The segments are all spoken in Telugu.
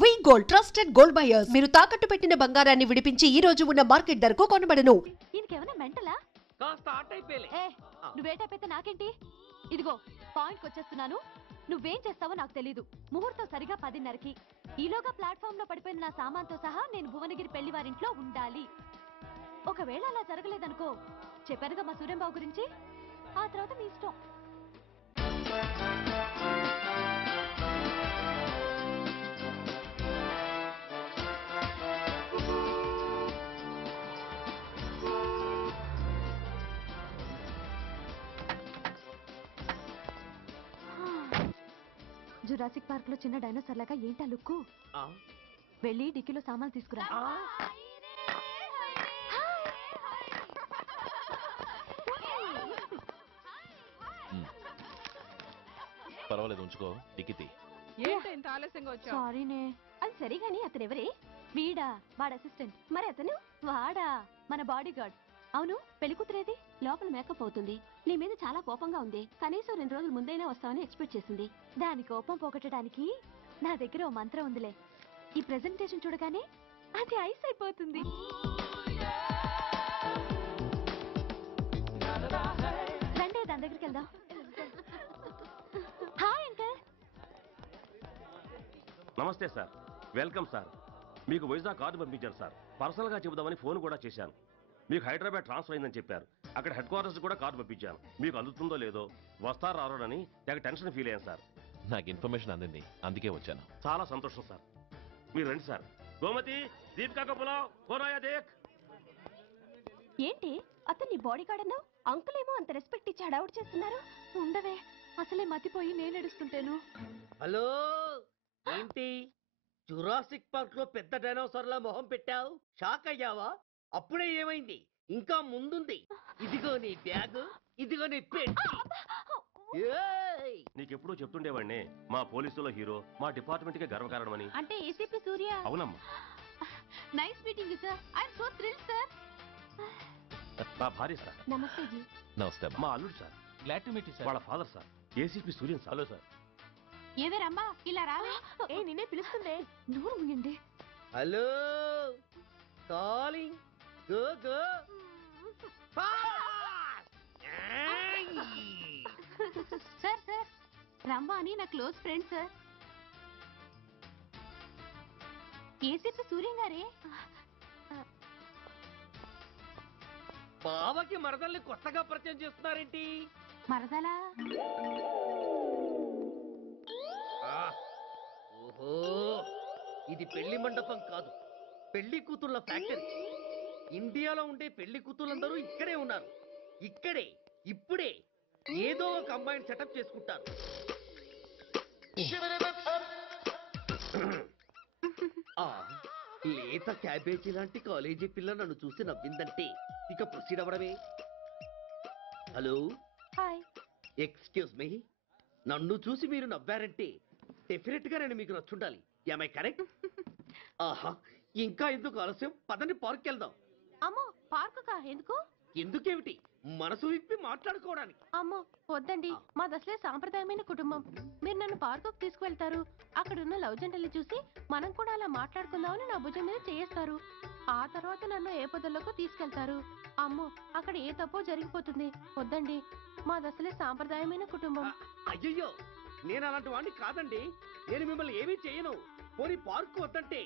వి గోల్డ్ ట్రస్టెడ్ గోల్డ్ బయర్స్ మీరు తాకట్టు పెట్టిన బంగారాన్ని విడిపించి ఈ రోజు ఉన్న మార్కెట్ ధరకు కొనబడను. దీనికేమైనా మెంటలా? కాస్త ఆట అయిపోయలే. నువ్వేటైతే నాకేంటి? ఇదిగో పాయింట్కి వచ్చేస్తున్నాను. నువ్వేం చేస్తావో నాకు తెలీదు. ముహూర్తం సరిగా 10:30కి. ఈలోగా ప్లాట్ఫామ్ లో పడిపోయిన నా సామాన్తో సహా నేను భువనగిరి పెళ్లి వారింట్లో ఉండాలి. ఒకవేళ అలా జరగలేదనుకో, చెప్పానుగా మా సూర్యంబాబు గురించి, ఆ తర్వాత మీ ఇష్టం. జురాసిక్ పార్క్ లో చిన్న డైనోసార్ లాగా ఏంటా లుక్కు? వెళ్ళి డిక్కీలో సామాన్లు తీసుకురా. పర్వాలేదు, ఉంచుకో. డిక్కితి. సారీనే. అది సరిగాని అతనెవరే? వీడా? వాడ అసిస్టెంట్. మరి అతను? వాడా మన బాడీ గార్డ్. అవును, పెళ్లి కూతురేది? లోపల మేకప్ అవుతుంది. నీ మీద చాలా కోపంగా ఉంది. కనీసం 2 రోజుల ముందైనా వస్తావని ఎక్స్పెక్ట్ చేసింది. దాని కోపం పోగొట్టడానికి నా దగ్గర ఓ మంత్రం ఉందిలే. ఈ ప్రెజెంటేషన్ చూడగానే అది ఐస్ అయిపోతుంది. రండి, దాని దగ్గరికి వెళ్దాం. Hi uncle. నమస్తే సార్, వెల్కమ్ సార్. మీకు వైజాగ్ కార్డు పంపించారు సార్. పర్సనల్గా చెబుదామని ఫోన్ కూడా చేశాను. మీకు హైదరాబాద్ ట్రాన్స్ఫర్ అయిందని చెప్పారు. అక్కడ హెడ్ క్వార్టర్స్ కూడా కార్డు పంపించాను. మీకు అందుతుందో లేదో, వస్తారో రారోడని తెగ టెన్షన్ ఫీల్ అయ్యాను సార్. నాకు ఇన్ఫర్మేషన్ అందింది, అందుకే వచ్చాను. చాలా సంతోషం సార్. మీరు రండి సార్. గోమతి, దీపికా కపులావ్, కోరాయా దేక్. ఏంటి అతన్ని బాడీ గార్డ్ అన్నావు? అంకుల్ ఏమో అంత రెస్పెక్ట్ ఇచ్చి హడావుడ్ చేస్తున్నారు. ఉండవే, అసలే మతిపోయి నేను ఏడుస్తుంటాను. హలో, ఏంటి జురాసిక్ పార్క్ లో పెద్ద డైనోసార్ లా మొహం పెట్టావు? షాక్ అయ్యావా? అప్పుడే ఏమైంది? ఇంకా ముందుంది. ఇదిగో నీ బ్యాగ్, ఇదిగో నీ పెట్టి. నీకెప్పుడు చెప్తుండేవాడిని, మా పోలీసులో హీరో, మా డిపార్ట్మెంట్ కి గర్వకారణమని. అంటే ఏసీపీ సూర్య. అవునమ్మా. Nice meeting you sir. I am so thrilled sir. మా భార్య సార్. నమస్తే జీ. నమస్తే. మా అల్లుడు సార్. Glad to meet you sir. వాళ్ళ father sir, ACP Suryan sir. Hello sir. ఏవేరమ్మా ఇలా రావే? ఏ నిన్నే పిలుస్తుందే. నోరు ముయండి. Hello, calling. Go go sir sir, Rambha అని నా close friend sir. ACP Suryam గారే. బావకి మరదల్ని కొత్తగా పరిచయం చేస్తున్నారేంటి? మరదలా? ఓహో, ఇది పెళ్లి మండపం కాదు, పెళ్లి కూతుళ్ళ ఫ్యాక్టరీ. ఇండియాలో ఉండే పెళ్లి కూతుళ్ళందరూ ఇక్కడే ఉన్నారు. ఇక్కడే ఇప్పుడే ఏదో ఒక అమ్మాయిని సెటప్ చేసుకుంటారు. లేత క్యాబేజీ లాంటి కాలేజీ పిల్ల నన్ను చూసి నవ్విందంటే ఇక ప్రొసీడ్ అవ్వడమే. Hello, hi. Excuse me. నన్ను చూసి మీరు నవ్వారంటే డెఫినెట్ గా నేను మీకు నచ్చుండాలి. Am I correct? ఆహా, ఇంకా ఎందుకు ఆలస్యం? పదండి, పార్క్ వెళ్దాం. అమ్మో, పార్కు కా? ఎందుకు? ఎందుకేమిటి, మనసు విప్పి మాట్లాడుకోవడానికి. అమ్మో వద్దండి, మాది అసలే సాంప్రదాయమైన కుటుంబం. మీరు నన్ను పార్కుకు తీసుకువెళ్తారు, అక్కడున్న లవ్ జంటల్ని చూసి మనం కూడా అలా మాట్లాడుకుందామని నా భుజం మీద చేస్తారు. ఆ తర్వాత నన్ను ఏ పొదల్లోకి తీసుకెళ్తారు. అమ్మో, అక్కడ ఏ తప్పో జరిగిపోతుంది. వద్దండి, మాది అసలే సాంప్రదాయమైన కుటుంబం. అయ్యయ్యో, నేను అలాంటి వాడిని కాదండి. నేను మిమ్మల్ని ఏమీ చేయను. పోనీ పార్కు వద్దంటే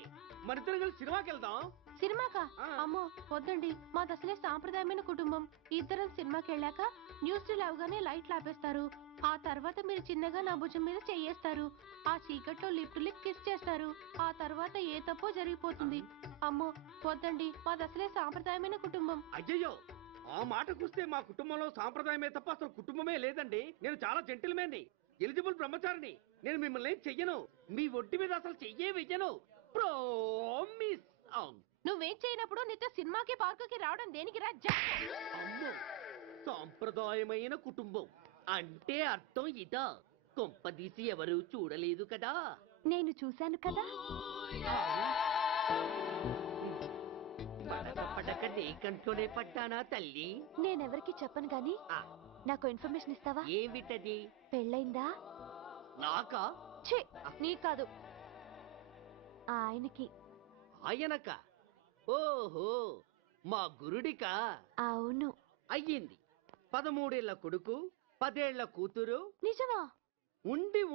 మనిద్దరం కలిసి సినిమాకి వెళ్దాం. సినిమాకా? అమ్మో వద్దండి, మాది అసలే సాంప్రదాయమైన కుటుంబం. ఇద్దరం సినిమాకి వెళ్ళాక న్యూస్ అవగానే లైట్లు ఆపేస్తారు. ఆ తర్వాత మీరు చిన్నగా నా భుజం మీద చెయ్యేస్తారు. ఆ చీకట్లో లిప్ టు లిప్ కిస్ చేస్తారు. ఆ తర్వాత ఏ తప్పో జరిగిపోతుంది. అమ్మో వద్దండి, మాది అసలే సాంప్రదాయమైన కుటుంబం. అయ్యయ్యో, ఆ మాటకొస్తే మా కుటుంబంలో సాంప్రదాయమే తప్ప అసలు కుటుంబమే లేదండి. నేను చాలా జెంటిల్మెన్ని, ఎలిజిబుల్ బ్రహ్మచారిని. నేను మిమ్మల్ని ఏం చెయ్యను. మీ ఒడ్డు మీద అసలు చెయ్యే వెయ్యను. ప్రామిస్. నువ్వేం చేయనప్పుడు నీతో సినిమాకి పార్కుకి రావడం దేనికి రా? అమ్మో, సాంప్రదాయమైన కుటుంబం అంటే అర్థం ఇదా? కొంపదీసి ఎవరు చూడలేదు కదా? నేను చూశాను కదా. పడక నీ కంట్లోనే పడ్డానా తల్లి? నేనెవరికి చెప్పను గాని నాకు ఇన్ఫర్మేషన్ ఇస్తావా? ఆయనకి. ఆయనక? ఓహో, మా గురుడికా? అవును. అయ్యింది. 13 ఏళ్ల కొడుకు, 10 ఏళ్ల కూతురు నిజమా?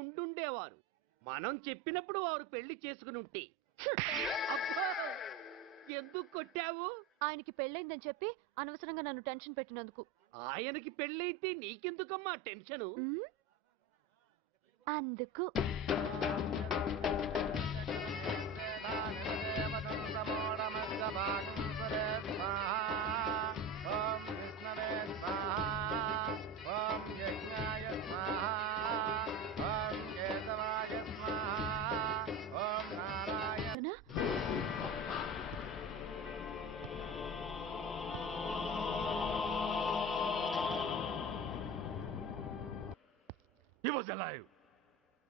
ఉండుండేవారు. మనం చెప్పినప్పుడు వారు పెళ్లి చేసుకుని ఉంటే. అబ్బా! ఎందుకు కొట్టావు? ఆయనకి పెళ్ళైందని చెప్పి అనవసరంగా నన్ను టెన్షన్ పెట్టినందుకు. ఆయనకి పెళ్ళైతే నీకెందుకమ్మా టెన్షను? అందుకు. He was alive.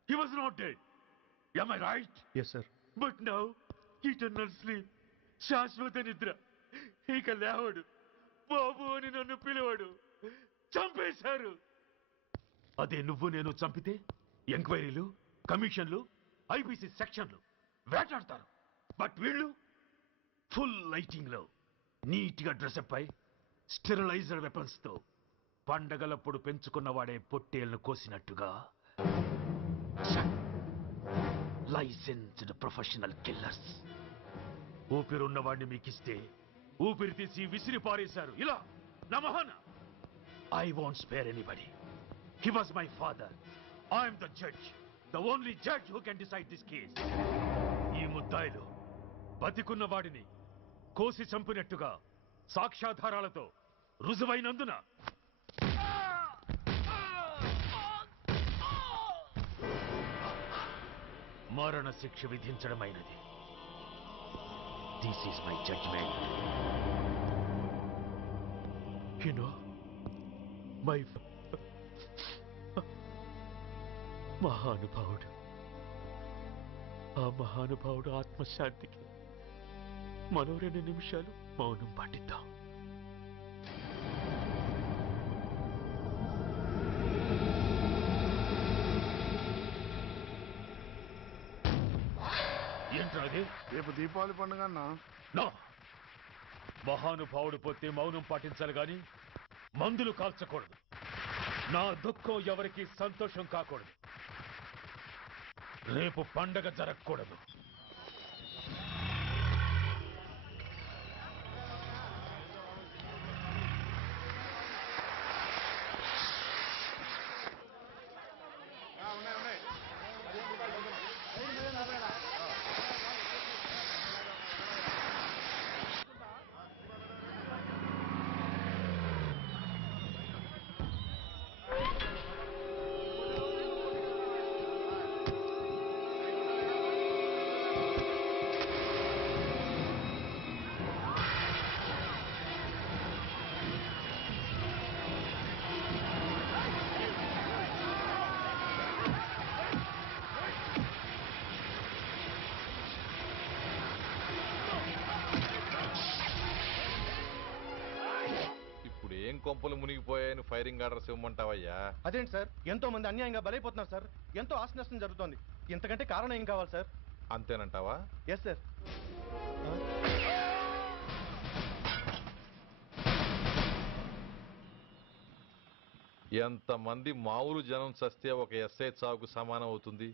He was not dead. Am I right? Yes, sir. But now, eternal sleep. శాశ్వత నిద్ర. ఇక లేవడు. బాబు అని నన్ను పిలవడు. చంపేశారు. అదే నువ్వు నేను చంపితే ఎంక్వైరీలు, కమిషన్లు, ఐపీసీ సెక్షన్లు వేటాడతారు. బట్ వీళ్ళు ఫుల్ లైటింగ్ లో నీట్ గా డ్రెస్అప్ అయి స్టెరిలైజర్ వెపన్స్ తో పండగలప్పుడు పెంచుకున్నవాడే పొట్టేళ్లను కోసినట్టుగా లైసెన్స్డ్ ప్రొఫెషనల్ కిల్లర్స్. ఊపిరున్నవాడిని మీకిస్తే ఊపిరి తీసి విసిరి పారేశారు. ఇలా నా మహాన. I won't spare anybody. He was my father. I'm the judge, the only judge who can decide this case. ఈ ముద్దాయిలు బతికున్న వాడిని కోసి చంపినట్టుగా సాక్ష్యాధారాలతో రుజువైనందున మరణ శిక్ష విధించడమైనది. This is my judgement. You know my మహానుభావుడు, ఆ మహానుభావుడు ఆత్మశాంతికి మరో 2 నిమిషాలు మౌనం పాటిద్దాం. ఏంట్రాది? రేపు దీపావళి పండుగ అన్నా. నో, మహానుభావుడు పోతే మౌనం పాటించాలి గాని మందులు కాల్చకూడదు. నా దుఃఖం ఎవరికి సంతోషం కాకూడదు. రేపు పండగ జరగకూడదు. ఏం కొంపలు మునిగిపోయాయని ఫైరింగ్ ఆర్డర్స్ ఇవ్వమంటావయ్యా? అదేంటి సార్, ఎంతో మంది అన్యాయంగా బలైపోతున్నారు సార్. ఎంతో ఆస్తి నష్టం జరుగుతోంది. ఇంతకంటే కారణం ఏం కావాలి సార్? అంతేనంటావా? Yes sir. ఎంతమంది మామూలు జనం చస్తే ఒక ఎస్ఐ చావుకు సమానం అవుతుంది.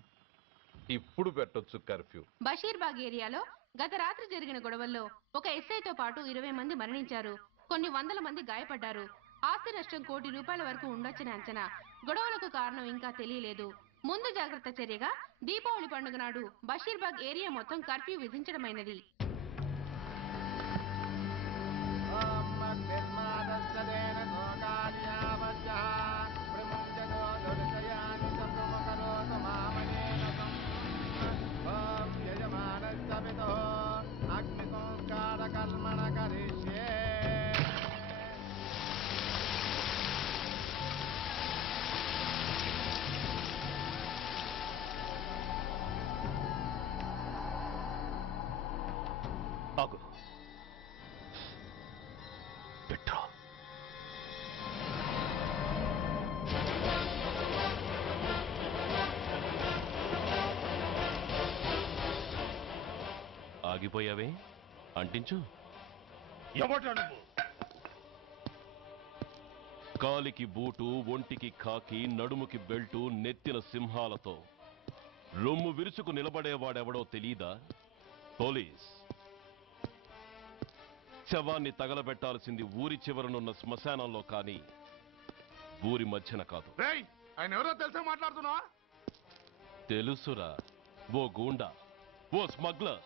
ఇప్పుడు పెట్టొచ్చు కర్ఫ్యూ. బషీర్బాగ్ ఏరియాలో గత రాత్రి జరిగిన గొడవల్లో ఒక ఎస్ఐతో పాటు 20 మంది మరణించారు. కొన్ని వందల మంది గాయపడ్డారు. ఆస్తి నష్టం ₹1 కోటి వరకు ఉండొచ్చని అంచనా. గొడవలకు కారణం ఇంకా తెలియలేదు. ముందు జాగ్రత్త చర్యగా దీపావళి పండుగ నాడు బషీర్బాగ్ ఏరియా మొత్తం కర్ఫ్యూ విధించడమైనది. ఆగు. పెట్రోల్. ఆగిపోయావే అంటించు. ఎవడ్రా నువ్వు? కాలికి బూటు, ఒంటికి కాకి, నడుముకి బెల్టు, నెత్తిన సింహాలతో రొమ్ము విరుచుకు నిలబడేవాడెవడో తెలీదా? పోలీస్. శవాన్ని తగలబెట్టాల్సింది ఊరి చివరనున్న శ్మశానంలో కానీ ఊరి మధ్యన కాదు. ఆయన ఎవరో తెలిసే మాట్లాడుతున్నావా? తెలుసురా, ఓ గూండా, ఓ స్మగ్లర్,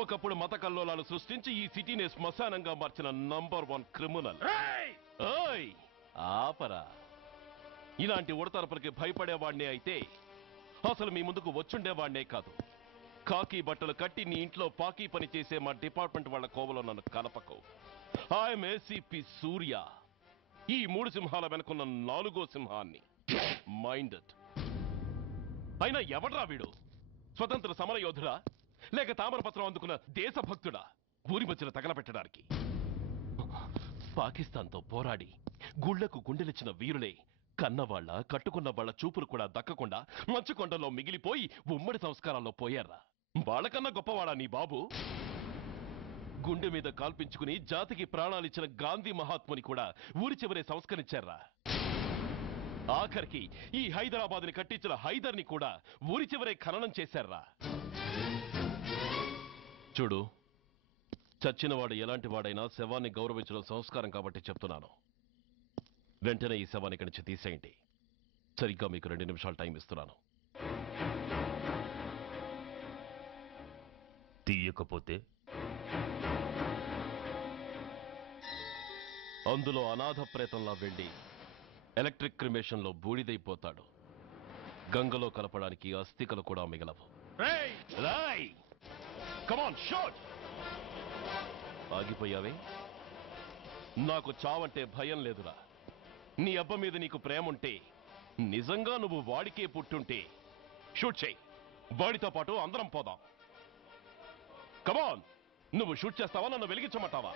ఒకప్పుడు మత కల్లోలాలు సృష్టించి ఈ సిటీని శ్మశానంగా మార్చిన నంబర్ 1 క్రిమినల్. ఓయ్ ఆపరా. ఇలాంటి ఉడతరపులకి భయపడేవాణ్ణే అయితే అసలు మీ ముందుకు వచ్చుండేవాణ్ణే కాదు. కాకి బట్టలు కట్టి నీ ఇంట్లో పాకీ పని చేసే మా డిపార్ట్మెంట్ వాళ్ళ కోవలో నన్ను కలపకు. ఐఎమ్ ఏసీపీ సూర్య, ఈ 3 సింహాల వెనుకున్న 4వ సింహాన్ని. మైండెడ్. అయినా ఎవడ్రా వీడు? స్వతంత్ర సమరయోధుడా లేక తామరపత్రం అందుకున్న దేశభక్తుడా ఊరి మధ్యన తగలబెట్టడానికి? పాకిస్తాన్తో పోరాడి గుళ్లకు గుండెలిచ్చిన వీరులే కన్నవాళ్ల కట్టుకున్న వాళ్ల చూపులు కూడా దక్కకుండా మంచుకొండలో మిగిలిపోయి ఉమ్మడి సంస్కారాల్లో పోయారా? వాళ్ళకన్నా గొప్పవాడా నీ బాబు? గుండె మీద కాల్పించుకుని జాతికి ప్రాణాలిచ్చిన గాంధీ మహాత్ముని కూడా ఊరి చివరే సంస్కరించారా? ఆఖరికి ఈ హైదరాబాద్ని కట్టించిన హైదర్ని కూడా ఊరి చివరే ఖననం చేశారా? చూడు, చచ్చినవాడు ఎలాంటి వాడైనా శవాన్ని గౌరవించడం సంస్కారం కాబట్టి చెప్తున్నాను. వెంటనే ఈ శవాన్ని ఇక్కడి నుంచి తీసేయండి. సరిగ్గా మీకు 2 నిమిషాలు టైం ఇస్తున్నాను. తీయకపోతే అందులో అనాథ ప్రేతంలా వెళ్లి ఎలక్ట్రిక్ క్రిమేషన్లో బూడిదైపోతాడు. గంగలో కలపడానికి అస్థికలు కూడా మిగలవు. కమాన్ షాట్. ఆగిపోయావే? నాకు చావంటే భయం లేదురా. నీ అబ్బ మీద నీకు ప్రేముంటే, నిజంగా నువ్వు వాడికే పుట్టుంటే షూట్ చేయి. వాడితో పాటు అందరం పోదాం. కమాన్. నువ్వు షూట్ చేస్తావా, నన్ను వెలిగించమంటావా?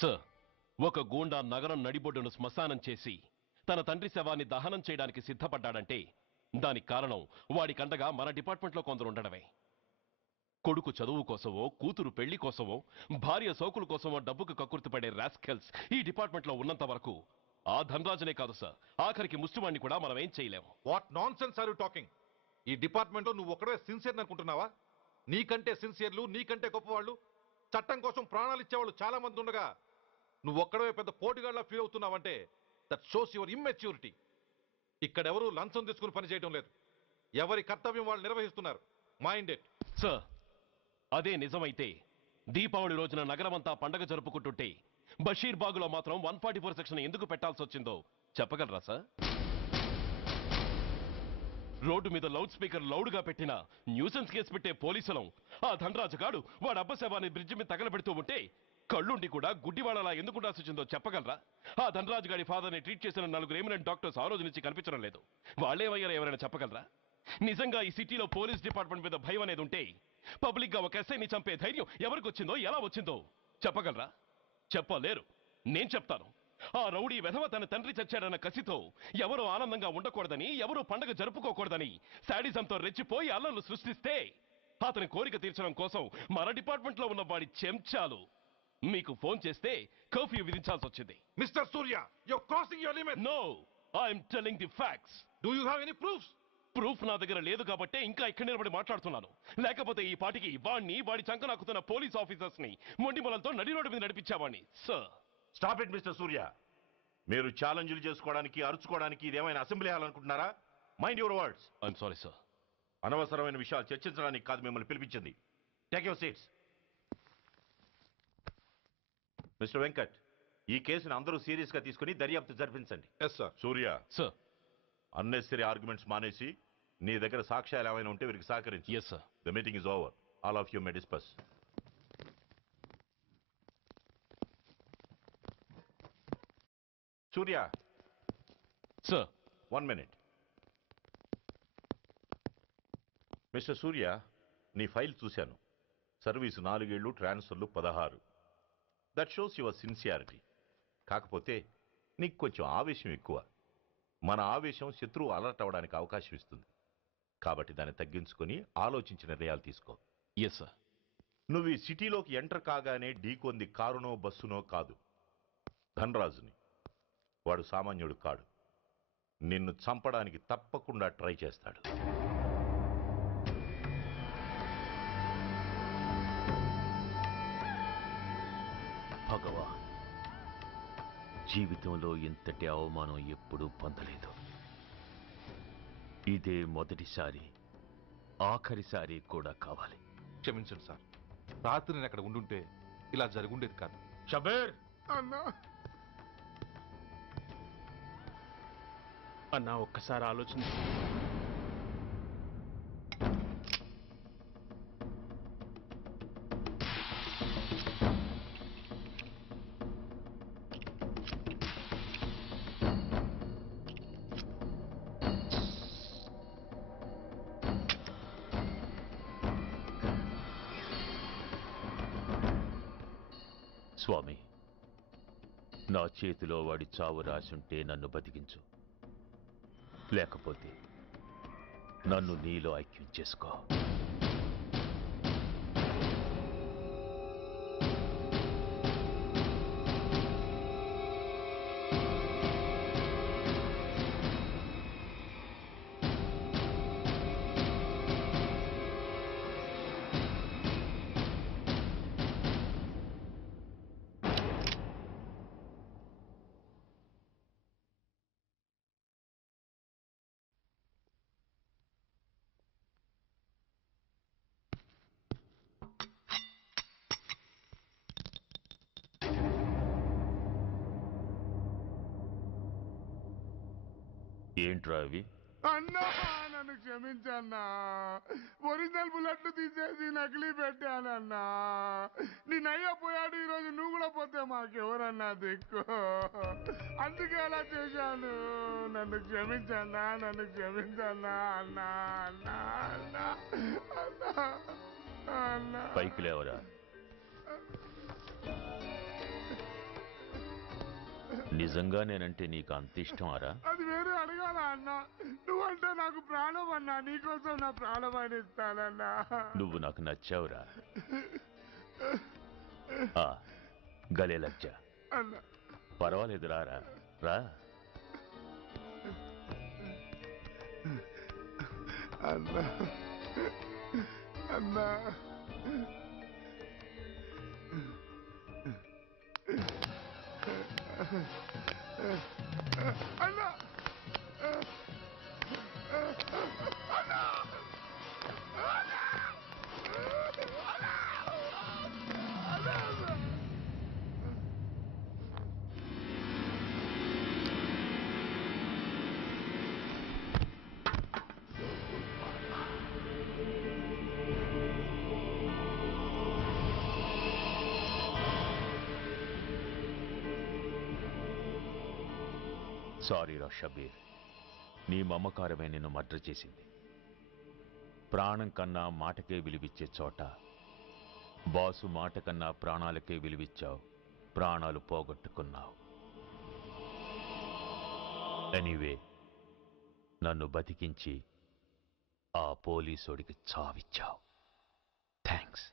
సార్, ఒక గూండా నగరం నడిబొడ్డును శ్మశానం చేసి తన తండ్రి శవాన్ని దహనం చేయడానికి సిద్ధపడ్డాడంటే దానికి కారణం వాడికండగా మన డిపార్ట్మెంట్లో కొందరు ఉండడమే. కొడుకు చదువు కోసమో, కూతురు పెళ్లి కోసమో, భార్య సోకుల కోసమో డబ్బుకు కక్కుర్తిపడే రాస్కెల్స్ ఈ డిపార్ట్మెంట్లో ఉన్నంత వరకు ఆ ధనరాజునే కాదు సార్, ఆఖరికి ముష్టివాణ్ణి కూడా మనం ఏం చేయలేము. What nonsense are you talking? ఈ డిపార్ట్మెంట్లో నువ్వు ఒక్కడే సిన్సియర్ అనుకుంటున్నావా? నీకంటే సిన్సియర్లు, నీకంటే గొప్పవాళ్ళు, చట్టం కోసం ప్రాణాలు ఇచ్చేవాళ్ళు చాలా మంది ఉండగా నువ్వు ఒక్కడే పెద్ద పోటీగాళ్ళ ఫీల్ అవుతున్నావంటే దట్ షోస్ యువర్ ఇమ్మెచ్యూరిటీ. ఇక్కడెవరూ లంచం తీసుకుని పనిచేయడం లేదు. ఎవరి కర్తవ్యం వాళ్ళు నిర్వహిస్తున్నారు. Mind it. సార్, అదే నిజమైతే దీపావళి రోజున నగరమంతా పండగ జరుపుకుంటుంటే బషీర్ బాగులో మాత్రం 144 సెక్షన్ ఎందుకు పెట్టాల్సి వచ్చిందో చెప్పగలరా సార్? రోడ్డు మీద లౌడ్ స్పీకర్ లౌడ్గా పెట్టిన న్యూసెన్స్ కేసు పెట్టే పోలీసులం ఆ ధనరాజు గాడు వాడు అబ్బ శవాన్ని బ్రిడ్జి మీద తగలబెడుతూ ఉంటే కళ్ళుండి కూడా గుడ్డివాడలా ఎందుకు ఉండాల్సి వచ్చిందో చెప్పగలరా? ఆ ధనరాజు గారి ఫాదర్ని ట్రీట్ చేసిన 4 ఎమినెంట్ డాక్టర్స్ ఆ రోజు నుంచి కనిపించడం లేదు. వాళ్ళేమయ్యారో ఎవరైనా చెప్పగలరా? నిజంగా ఈ సిటీలో పోలీస్ డిపార్ట్మెంట్ మీద భయం అనేది ఉంటే పబ్లిక్ గా ఒక ఎస్ఐని చంపే ధైర్యం ఎవరికి వచ్చిందో, ఎలా వచ్చిందో చెప్పగలరా? చెప్పలేరు. నేను చెప్తాను. ఆ రౌడీ వెధవ తన తండ్రి చచ్చాడన్న కసితో ఎవరూ ఆనందంగా ఉండకూడదని, ఎవరూ పండగ జరుపుకోకూడదని శాడిజంతో రెచ్చిపోయి అల్లర్లు సృష్టిస్తే అతని కోరిక తీర్చడం కోసం మన డిపార్ట్మెంట్ లో ఉన్న వాడి చెంచాలు మీకు ఫోన్ చేస్తే కర్ఫ్యూ విధించాల్సి వచ్చింది. Mister Surya, you are crossing your limit. No, I'm telling the facts. Do you have any proofs? Proof నా దగ్గర లేదు కాబట్టి ఇంకా ఇక్కడ నిలబడి మాట్లాడుతున్నాను. లేకపోతే ఈ పాటికి వాడి చంకనాకుతున్న పోలీస్ ఆఫీసర్స్ ని మొండి మొలలతో నడి రోడ్డు మీద నడిపించావాణ్ణి. Sir, stop it mister Surya. మీరు ఛాలెంజ్లు చేసుకోవడానికి, అరుచుకోవడానికి ఇదేమైనా అసెంబ్లీ హాల్ అనుకుంటున్నారా? Mind your words. I'm sorry sir. అనవసరమైన విషయాలు చర్చించడానికి కాదు మిమ్మల్ని పిలిపించింది. Take your seats. Mister Venkat, ఈ కేసును అందరూ సీరియస్ గా తీసుకుని దర్యాప్తు జరిపించండి. Yes sir. Surya, sir. Unnecessary arguments మానేసి నీ దగ్గర సాక్ష్యాలు ఏమైనా ఉంటే వీరికి సహకరించి. Yes sir. The meeting is over. All of you may discuss. Surya. Sir. 1 minute. Mister సూర్య, నీ ఫైల్ చూశాను. సర్వీసు 4 ఏళ్లు, ట్రాన్స్ఫర్లు 16. That shows your sincerity. కాకపోతే నీకు కొంచెం ఆవేశం ఎక్కువ. మన ఆవేశం శత్రువు అలర్ట్ అవ్వడానికి అవకాశం ఇస్తుంది. కాబట్టి దాన్ని తగ్గించుకొని ఆలోచించి నిర్ణయాలు తీసుకో. Yes sir. నువ్వు ఈ సిటీలోకి ఎంటర్ కాగానే ఢీకొంది కారునో బస్సునో కాదు, ధనరాజుని. వాడు సామాన్యుడు కాడు. నిన్ను చంపడానికి తప్పకుండా ట్రై చేస్తాడు. భగవాన్, జీవితంలో ఇంతటి అవమానం ఎప్పుడూ పొందలేదు. ఇదే మొదటిసారి, ఆఖరిసారి కూడా కావాలి. క్షమించండి సార్, రాత్రి నేను అక్కడ ఉండుంటే ఇలా జరుగుండేది కాదు. షబీర్ అన్నా అన్నా ఒక్కసారి ఆలోచించు. స్వామి, నా చేతిలో వాడి చావు రాసుంటే నన్ను బతికించు, లేకపోతే నన్ను నీలో ఐక్యం చేసుకో. ఏంట్రా అవి? అన్నా నన్ను క్షమించన్నా. ఒరిజినల్ బుల్లెట్లు తీసేసి నకిలీ పెట్టానన్నా. నేనయ్యా పోయాడు, ఈరోజు నువ్వు కూడా పోతే మాకెవరన్నా దిక్కు. అందుకే అలా చేశాను. నన్ను క్షమించన్నా, నన్ను క్షమించన్నా అన్నా అన్నా అన్నా అన్నా అన్నా. పైకి లేవరా. నిజంగా నేనంటే నీకు అంత ఇష్టం అరా? అది వేరే అడగాల అన్నా. నువ్వంటే నాకు ప్రాణం అన్నా. నీకోసం నా ప్రాణమైన ఇస్తానన్నా. నువ్వు నాకు నచ్చావురా. గలే లజ్జ. అన్నా పర్వాలేదు, రారా రా. అన్నా అన్నా అన్నా అన్నా సారీ రా షబీర్, నీ మమకారమే నిన్ను మర్డర్ చేసింది. ప్రాణం కన్నా మాటకే విలువిచ్చే చోట బాసు మాట కన్నా ప్రాణాలకే విలువిచ్చావు. ప్రాణాలు పోగొట్టుకున్నావు. ఎనీవే, నన్ను బతికించి ఆ పోలీసోడికి చావిచ్చావు. థ్యాంక్స్.